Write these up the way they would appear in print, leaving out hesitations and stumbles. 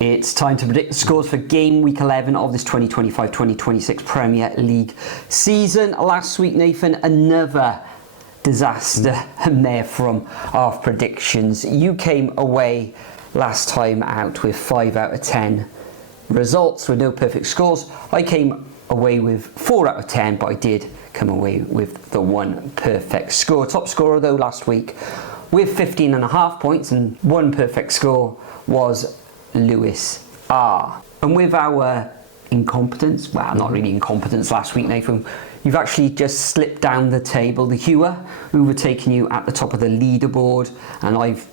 It's time to predict the scores for game week 11 of this 2025-2026 Premier League season. Last week, Nathan, another disaster there from our predictions. You came away last time out with 5 out of 10 results with no perfect scores. I came away with 4 out of 10, but I did come away with the one perfect score. Top scorer though last week with 15.5 points and one perfect score was Lewis R. And with our incompetence, well, not really incompetence last week, Nathan, you've actually just slipped down the table. The Hewer overtaking you at the top of the leaderboard, and I've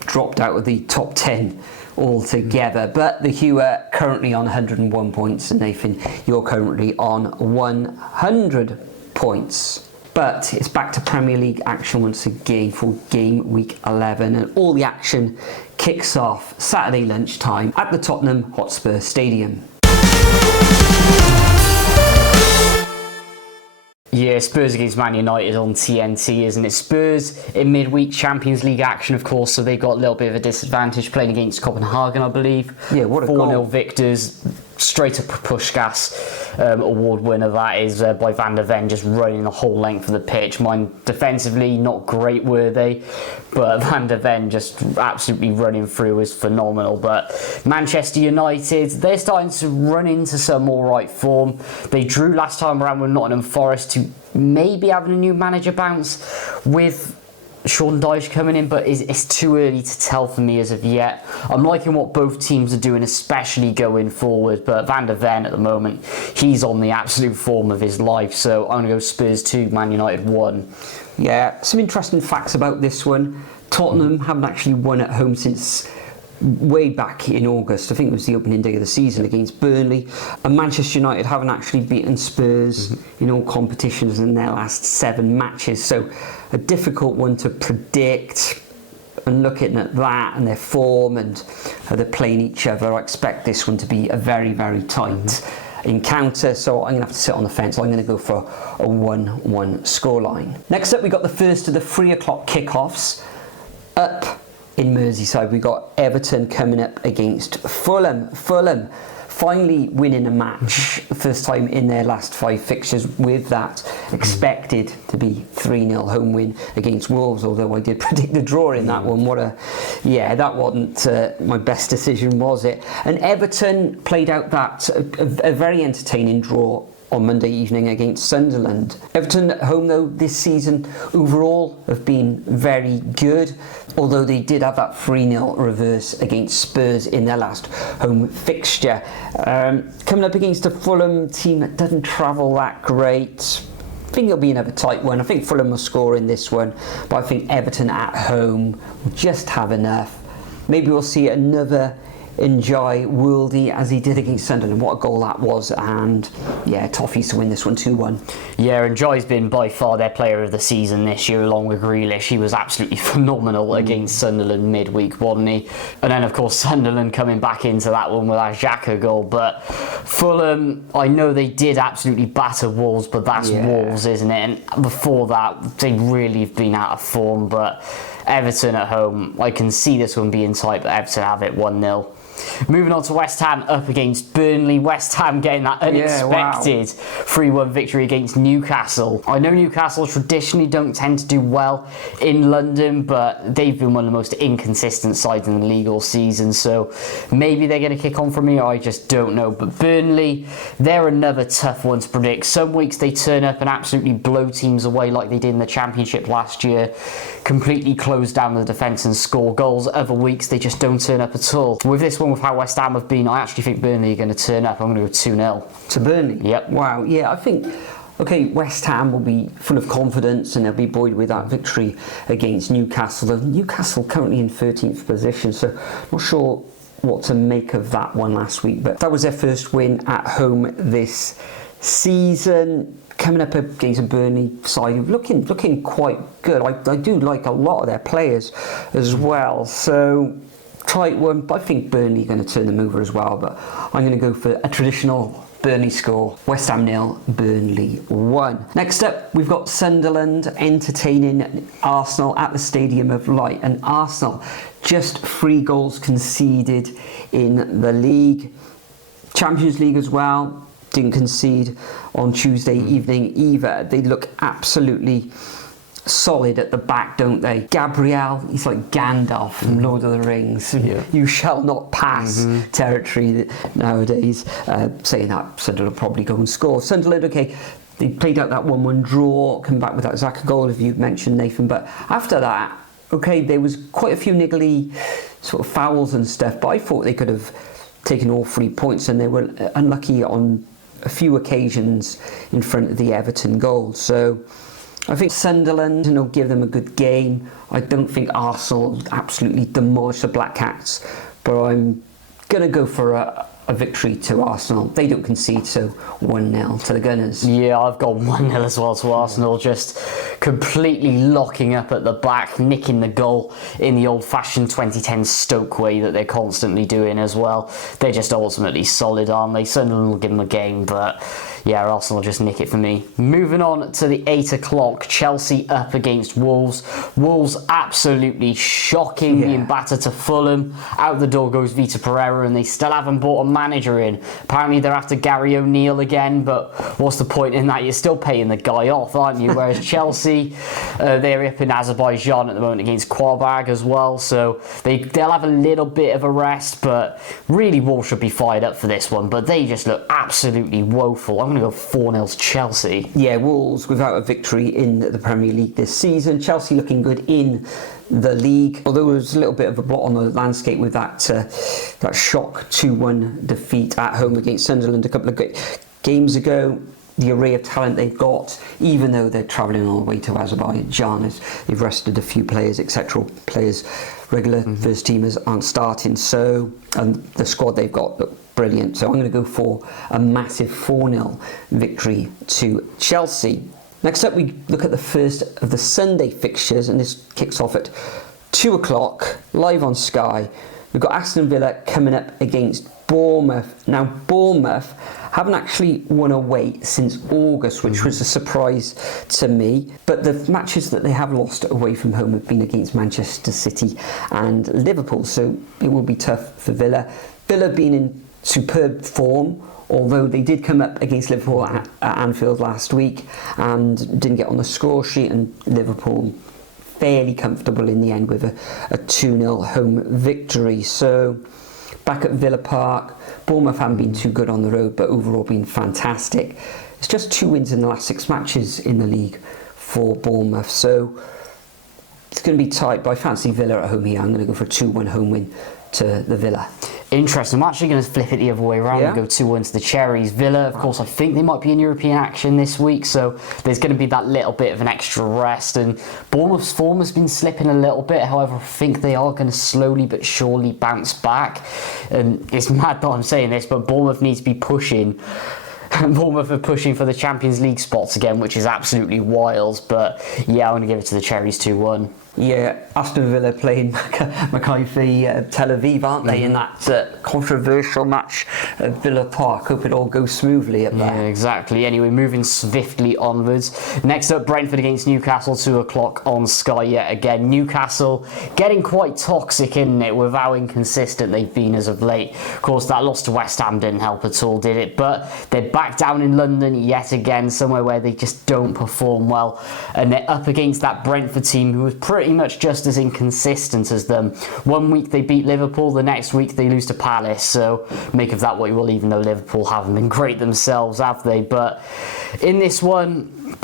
dropped out of the top 10 altogether. But the Hewer currently on 101 points, and Nathan, you're currently on 100 points. But it's back to Premier League action once again for game week 11, and all the action kicks off Saturday lunchtime at the Tottenham Hotspur Stadium. Yeah, Spurs against Man United on TNT, isn't it? Spurs in midweek Champions League action, of course, so they got a little bit of a disadvantage playing against Copenhagen, I believe. Yeah, what a 4-0 goal. victors, straight up Puskas. Award winner that is by Van der Ven, just running the whole length of the pitch. Mine defensively not great were they, but Van der Ven just absolutely running through is phenomenal. But Manchester United, they're starting to run into some alright form. They drew last time around with Nottingham Forest, to maybe having a new manager bounce with Sean Dyche coming in, but it's too early to tell for me as of yet. I'm liking what both teams are doing, especially going forward, but Van der Ven at the moment, he's on the absolute form of his life, so I'm going to go Spurs 2, Man United 1. Yeah, some interesting facts about this one. Tottenham haven't actually won at home since way back in August. I think it was the opening day of the season against Burnley. And Manchester United haven't actually beaten Spurs in all competitions in their last 7 matches. So a difficult one to predict. And looking at that and their form and how they're playing each other, I expect this one to be a very, very tight encounter. So I'm going to have to sit on the fence. I'm going to go for a 1-1 scoreline. Next up, we got the first of the 3 o'clock kickoffs. Up in Merseyside, we got Everton coming up against Fulham. Fulham finally winning a match, first time in their last 5 fixtures, with that expected to be 3-0 home win against Wolves, although I did predict the draw in that one. That wasn't my best decision, was it? And Everton played out that a very entertaining draw on Monday evening against Sunderland. Everton at home though this season overall have been very good, although they did have that 3-0 reverse against Spurs in their last home fixture. Coming up against a Fulham team that doesn't travel that great. I think it'll be another tight one. I think Fulham will score in this one, but I think Everton at home will just have enough. Maybe we'll see another Enjoy Worldy as he did against Sunderland. What a goal that was. And yeah, Toffees to win this one 2-1. Yeah, Enjoy's been by far their player of the season this year, along with Grealish. He was absolutely phenomenal against Sunderland midweek, wasn't he? And then of course Sunderland coming back into that one with that Xhaka goal. But Fulham, I know they did absolutely batter Wolves, but that's Wolves, isn't it? And before that, they really have been out of form. But Everton at home, I can see this one being tight, but Everton have it 1-0. Moving on to West Ham up against Burnley. West Ham getting that unexpected 3-1 victory against Newcastle. I know Newcastle traditionally don't tend to do well in London, but they've been one of the most inconsistent sides in the league all season, so maybe they're going to kick on from here, I just don't know. But Burnley, they're another tough one to predict. Some weeks they turn up and absolutely blow teams away like they did in the Championship last year, completely close down the defence and score goals. Other weeks they just don't turn up at all. With this one, with how West Ham have been, I actually think Burnley are going to turn up. I'm going to go 2-0. To Burnley? Yep. Wow, yeah, I think, okay, West Ham will be full of confidence and they'll be buoyed with that victory against Newcastle. Newcastle currently in 13th position, so not sure what to make of that one last week, but that was their first win at home this season. Coming up against a Burnley side, looking quite good. I do like a lot of their players as well, so tight one, but I think Burnley are going to turn them over as well. But I'm going to go for a traditional Burnley score, West Ham 0, Burnley 1. Next up, we've got Sunderland entertaining Arsenal at the Stadium of Light, and Arsenal just 3 goals conceded in the league. Champions League as well, didn't concede on Tuesday evening either. They look absolutely solid at the back, don't they? Gabriel, he's like Gandalf from Lord of the Rings. You shall not pass territory nowadays. Saying that, Sunderland will probably go and score. Sunderland, okay, they played out that 1-1 draw, come back with that Xhaka goal, as you mentioned, Nathan, but after that, okay, there was quite a few niggly sort of fouls and stuff, but I thought they could have taken all 3 points, and they were unlucky on a few occasions in front of the Everton goal. So I think Sunderland, will give them a good game. I don't think Arsenal absolutely demolish the Black Cats, but I'm going to go for a victory to Arsenal. They don't concede, so 1-0 to the Gunners. Yeah, I've got 1-0 as well to Arsenal, just completely locking up at the back, nicking the goal in the old-fashioned 2010 Stoke way that they're constantly doing as well. They're just ultimately solid, aren't they? Sunderland will give them a game, but yeah, Arsenal just nick it for me. Moving on to the 8 o'clock, Chelsea up against Wolves. Wolves absolutely shocking, being battered to Fulham. Out the door goes Vitor Pereira, and they still haven't brought a manager in. Apparently they're after Gary O'Neill again, but what's the point in that? You're still paying the guy off, aren't you? Whereas Chelsea, they're up in Azerbaijan at the moment against Qarabag as well, so they'll have a little bit of a rest, but really Wolves should be fired up for this one, but they just look absolutely woeful. I'm going to go 4-0 to Chelsea. Yeah, Wolves without a victory in the Premier League this season. Chelsea looking good in the league, although there was a little bit of a blot on the landscape with that shock 2-1 defeat at home against Sunderland a couple of games ago. The array of talent they've got, even though they're travelling all the way to Azerbaijan, they've rested a few players, etc. Players, regular first teamers aren't starting, so and the squad they've got look brilliant. So I'm going to go for a massive 4-0 victory to Chelsea. Next up, we look at the first of the Sunday fixtures, and this kicks off at 2 o'clock, live on Sky. We've got Aston Villa coming up against Bournemouth. Now, Bournemouth haven't actually won away since August, which was a surprise to me. But the matches that they have lost away from home have been against Manchester City and Liverpool, so it will be tough for Villa. Villa being in superb form, although they did come up against Liverpool at Anfield last week and didn't get on the score sheet, and Liverpool fairly comfortable in the end with a 2-0 home victory. So back at Villa Park, Bournemouth haven't been too good on the road, but overall been fantastic. It's just 2 wins in the last 6 matches in the league for Bournemouth, so it's going to be tight, but I fancy Villa at home here. I'm going to go for a 2-1 home win to the Villa. Interesting. I'm actually going to flip it the other way around and go 2-1 to the Cherries. Villa, of course, I think they might be in European action this week, so there's going to be that little bit of an extra rest. And Bournemouth's form has been slipping a little bit. However, I think they are going to slowly but surely bounce back. And it's mad that I'm saying this, but Bournemouth needs to be pushing. Bournemouth are pushing for the Champions League spots again, which is absolutely wild. But yeah, I'm going to give it to the Cherries 2-1. Yeah, Aston Villa playing Maccabi Tel Aviv, aren't they, in that controversial match at Villa Park. Hope it all goes smoothly up there. Yeah, exactly. Anyway, moving swiftly onwards. Next up, Brentford against Newcastle, 2 o'clock on Sky yet again. Newcastle getting quite toxic, isn't it, with how inconsistent they've been as of late. Of course, that loss to West Ham didn't help at all, did it? But they're back down in London yet again, somewhere where they just don't perform well. And they're up against that Brentford team who was pretty much just as inconsistent as them. One week they beat Liverpool, the next week they lose to Palace, so make of that what you will, even though Liverpool haven't been great themselves, have they? But in this one,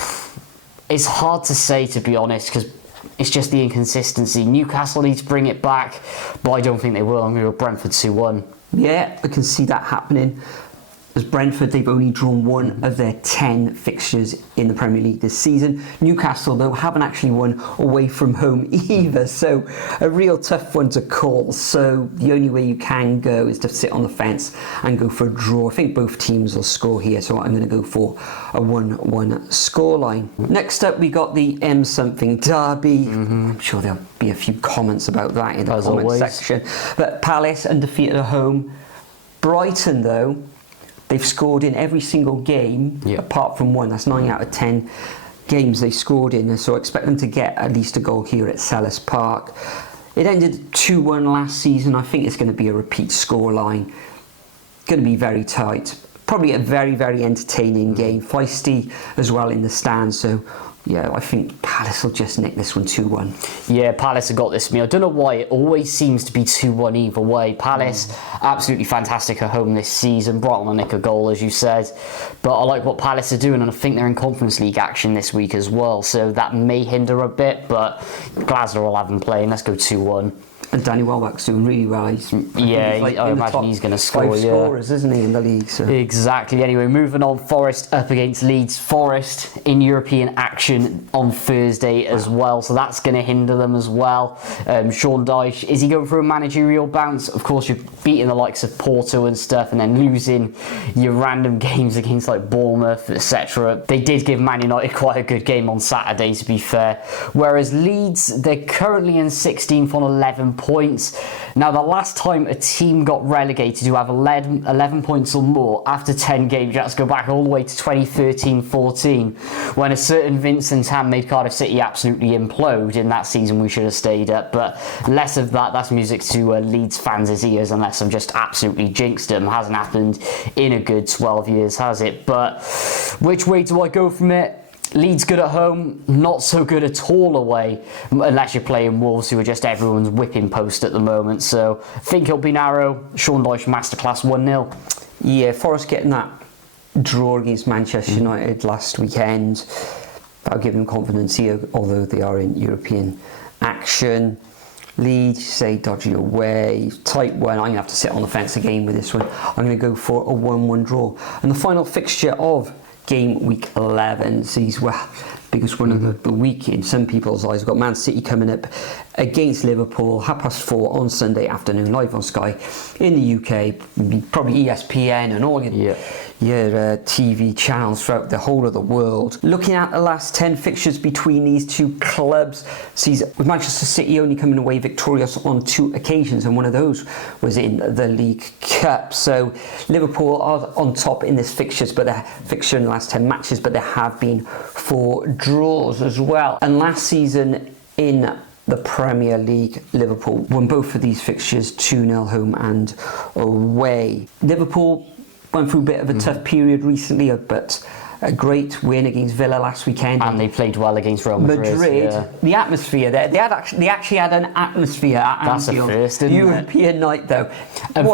it's hard to say, to be honest, because it's just the inconsistency. Newcastle need to bring it back, but I don't think they will. I'm going to go Brentford 2-1. Yeah, I can see that happening. As Brentford, they've only drawn 1 of their 10 fixtures in the Premier League this season. Newcastle, though, haven't actually won away from home either, so a real tough one to call. So the only way you can go is to sit on the fence and go for a draw. I think both teams will score here, so I'm going to go for a 1-1 scoreline. Next up, we got the M-something derby. I'm sure there'll be a few comments about that in the comment section. But Palace undefeated at home. Brighton, though, They've scored in every single game, apart from one. That's 9 out of 10 games they scored in. So I expect them to get at least a goal here at Selhurst Park. It ended 2-1 last season. I think it's going to be a repeat scoreline. Going to be very tight. Probably a very, very entertaining game. Feisty as well in the stands. So yeah, I think Palace will just nick this one 2-1. Yeah, Palace have got this for me. I don't know why, it always seems to be 2-1 either way. Palace, absolutely fantastic at home this season. Brighton will nick a goal, as you said. But I like what Palace are doing, and I think they're in Conference League action this week as well. So that may hinder a bit, but Glasgow will have them playing. Let's go 2-1. And Danny Welbeck's doing really well. I imagine he's going to score. 5 scorers, isn't he, in the league? So. Exactly. Anyway, moving on. Forest up against Leeds. Forest in European action on Thursday as well, so that's going to hinder them as well. Sean Dyche, is he going for a managerial bounce? Of course, you're beating the likes of Porto and stuff, and then losing your random games against like Bournemouth, etc. They did give Man United quite a good game on Saturday, to be fair. Whereas Leeds, they're currently in 16th on 11 points. Now, the last time a team got relegated to have 11 points or more after 10 games, you have to go back all the way to 2013-14, when a certain Vincent Tan made Cardiff City absolutely implode. In that season, we should have stayed up, but less of that. That's music to Leeds fans' ears, unless I'm just absolutely jinxed them. Hasn't happened in a good 12 years, has it? But which way do I go from it? Leeds good at home, not so good at all away, unless you're playing Wolves, who are just everyone's whipping post at the moment. So I think it'll be narrow. Sean Dyche masterclass 1-0. Yeah, Forest getting that draw against Manchester United last weekend. That'll give them confidence here, although they are in European action. Leeds, say, dodgy away, tight one. I'm going to have to sit on the fence again with this one. I'm going to go for a 1-1 draw. And the final fixture of game week 11 sees, well, biggest one of the week in some people's eyes. We've got Man City coming up against Liverpool, 4:30 on Sunday afternoon, live on Sky in the UK, probably ESPN and all your TV channels throughout the whole of the world. Looking at the last 10 fixtures between these two clubs, sees with Manchester City only coming away victorious on 2 occasions, and one of those was in the League Cup. So Liverpool are on top in this fixtures, but their fixture in the last 10 matches, but there have been 4 draws as well. And last season in the Premier League, Liverpool won both of these fixtures 2-0 home and away. Liverpool went through a bit of a tough period recently, but a great win against Villa last weekend. And they played well against Real Madrid. The atmosphere there, they actually had an atmosphere at Anfield. That's a first, isn't European night though. And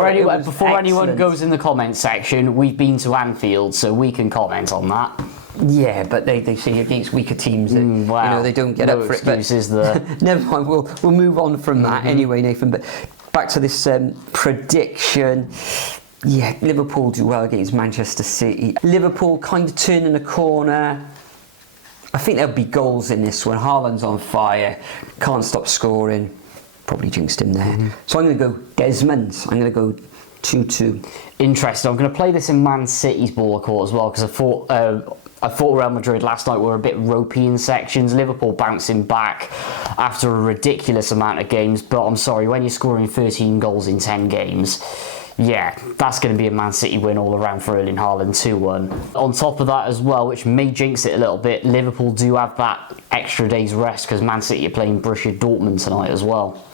before anyone goes in the comments section, we've been to Anfield, so we can comment on that. Yeah, but they say against weaker teams that they don't get up for it. But never mind, we'll move on from that anyway, Nathan. But back to this prediction. Yeah, Liverpool do well against Manchester City. Liverpool kind of turning the corner. I think there'll be goals in this one. Haaland's on fire, can't stop scoring. Probably jinxed him there. So I'm going to go Desmond. I'm going to go 2-2. Interesting. I'm going to play this in Man City's ball court as well, because I thought Real Madrid last night were a bit ropey in sections. Liverpool bouncing back after a ridiculous amount of games, but I'm sorry, when you're scoring 13 goals in 10 games, yeah, that's going to be a Man City win all around for Erling Haaland, 2-1. On top of that as well, which may jinx it a little bit, Liverpool do have that extra day's rest because Man City are playing Borussia Dortmund tonight as well.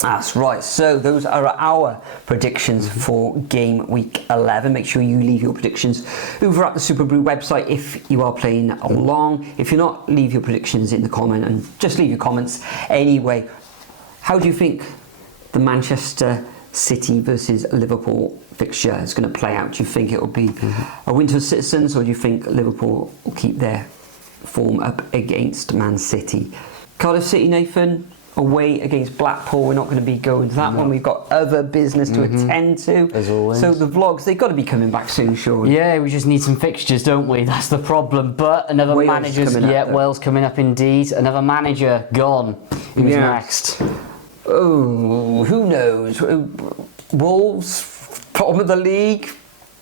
That's right. So those are our predictions for game week 11. Make sure you leave your predictions over at the Superbru website if you are playing along. If you're not, leave your predictions in the comment and just leave your comments anyway. How do you think the Manchester City versus Liverpool fixture is going to play out? Do you think it will be a win to the citizens, or do you think Liverpool will keep their form up against Man City? Cardiff City, Nathan, away against Blackpool. We're not going to be going to that one. We've got other business to attend to. As always. So the vlogs, they've got to be coming back soon, surely. Yeah, we just need some fixtures, don't we? That's the problem. But another manager's Wales coming up indeed. Another manager gone. Who's next? Oh, who knows? Wolves, bottom of the league.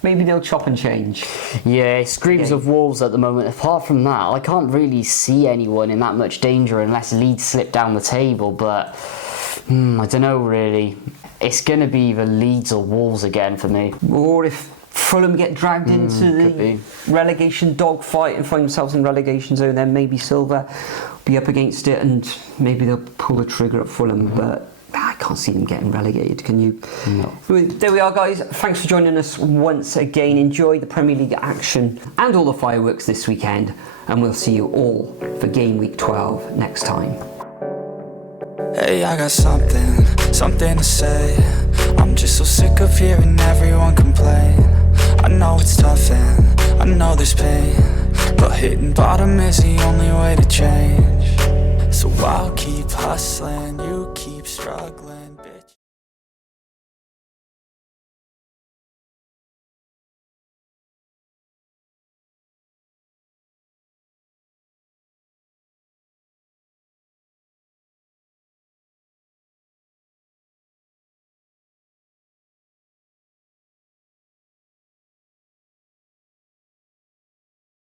Maybe they'll chop and change. Yeah, screams of Wolves at the moment. Apart from that, I can't really see anyone in that much danger unless Leeds slip down the table. But I don't know really. It's going to be either Leeds or Wolves again for me. Or if Fulham get dragged into the relegation dogfight and find themselves in relegation zone, then maybe Silva be up against it and maybe they'll pull the trigger at Fulham, but I can't see them getting relegated, can you? No. There we are, guys. Thanks for joining us once again. Enjoy the Premier League action and all the fireworks this weekend, and we'll see you all for game week 12 next time. Hey, I got something to say. I'm just so sick of hearing everyone complain. I know it's tough and I know there's pain, but hitting bottom is the only way to change. So I'll keep hustling, you keep struggling.